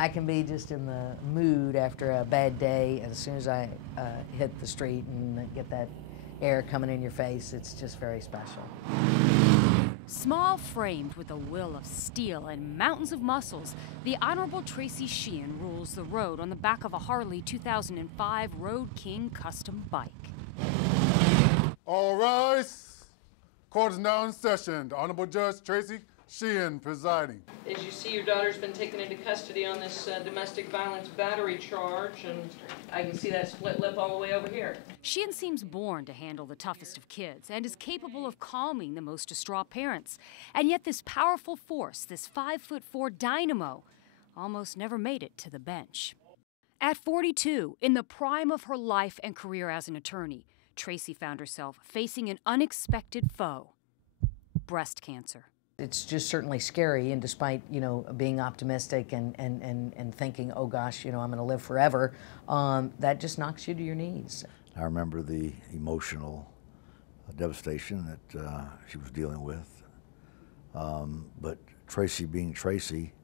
I can be just in the mood after a bad day, and as soon as I hit the street and get that air coming in your face, it's just very special. Small framed with a will of steel and mountains of muscles, the Honorable Tracey Sheehan rules the road on the back of a Harley 2005 Road King custom bike. All rise. Court is now in session. The Honorable Judge Tracey Sheehan presiding. As you see, your daughter's been taken into custody on this domestic violence battery charge, and I can see that split lip all the way over here. Sheehan seems born to handle the toughest of kids and is capable of calming the most distraught parents. And yet this powerful force, this 5'4" dynamo, almost never made it to the bench. At 42, in the prime of her life and career as an attorney, Tracey found herself facing an unexpected foe: breast cancer. It's just certainly scary, and despite, being optimistic and thinking, oh gosh, I'm going to live forever, that just knocks you to your knees. I remember the emotional devastation that she was dealing with, but Tracey, being Tracey,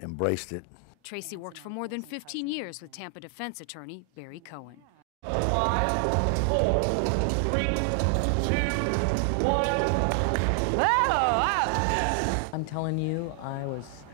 embraced it. Tracey worked for more than 15 years with Tampa defense attorney Barry Cohen. 5, 4, 3, 2, 1. I'm telling you, I was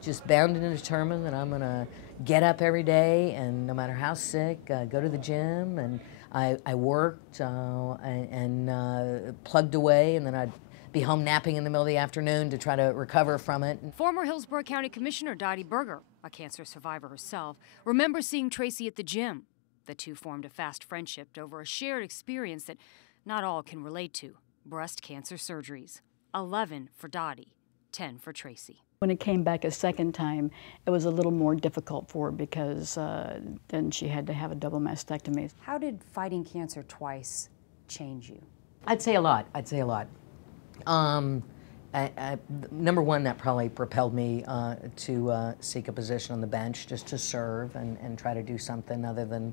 just bound and determined that I'm going to get up every day, and no matter how sick, go to the gym, and I worked and plugged away, and then I'd be home napping in the middle of the afternoon to try to recover from it. Former Hillsborough County Commissioner Dottie Berger, a cancer survivor herself, remembers seeing Tracey at the gym. The two formed a fast friendship over a shared experience that not all can relate to: breast cancer surgeries. 11 for Dottie, 10 for Tracey. When it came back a second time, it was a little more difficult for her because then she had to have a double mastectomy. How did fighting cancer twice change you? I'd say a lot. Number one, that probably propelled me to seek a position on the bench, just to serve and try to do something other than,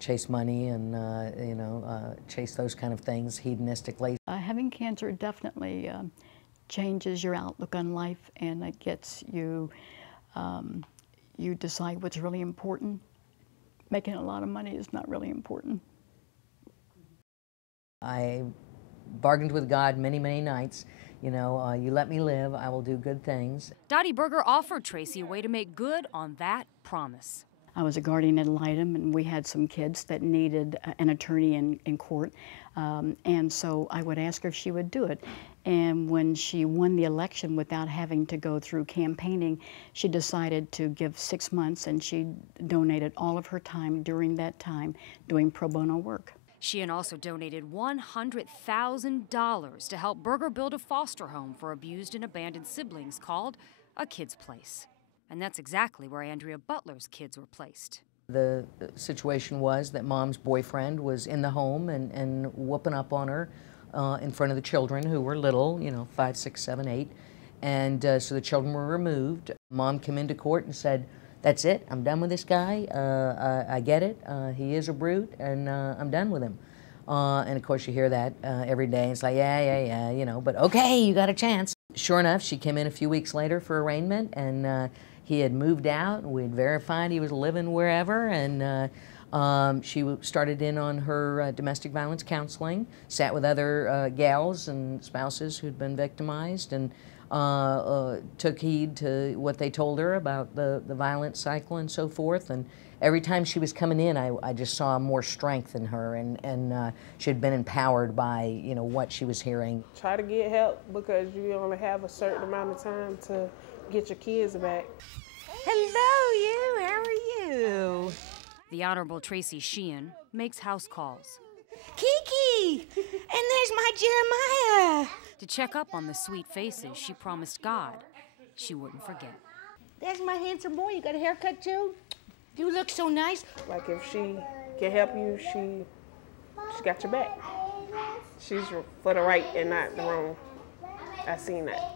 chase money and, chase those kind of things hedonistically. Having cancer definitely changes your outlook on life, and it gets you, you decide what's really important. Making a lot of money is not really important. I bargained with God many, many nights. You let me live, I will do good things. Dottie Berger offered Tracey a way to make good on that promise. I was a guardian ad litem, and we had some kids that needed an attorney in court, and so I would ask her if she would do it. And when she won the election without having to go through campaigning, she decided to give 6 months, and she donated all of her time during that time doing pro bono work. Sheehan also donated $100,000 to help Berger build a foster home for abused and abandoned siblings called A Kid's Place. And that's exactly where Andrea Butler's kids were placed. The situation was that Mom's boyfriend was in the home and whooping up on her in front of the children, who were little, 5, 6, 7, 8. And so the children were removed. Mom came into court and said, "That's it, I'm done with this guy. I get it, he is a brute, and I'm done with him." And of course you hear that every day. It's like, yeah, but okay, you got a chance. Sure enough, she came in a few weeks later for arraignment, and he had moved out. We'd verified he was living wherever, and she started in on her domestic violence counseling, sat with other gals and spouses who'd been victimized, and took heed to what they told her about the violent cycle and so forth. And every time she was coming in, I just saw more strength in her, and she had been empowered by what she was hearing. Try to get help, because you only have a certain amount of time to get your kids back. Hello, you. How are you? The Honorable Tracey Sheehan makes house calls. Kiki! And there's my Jeremiah! To check up on the sweet faces she promised God she wouldn't forget. There's my handsome boy. You got a haircut too? You look so nice. Like, if she can help you, she got your back. She's for the right and not the wrong. I seen that.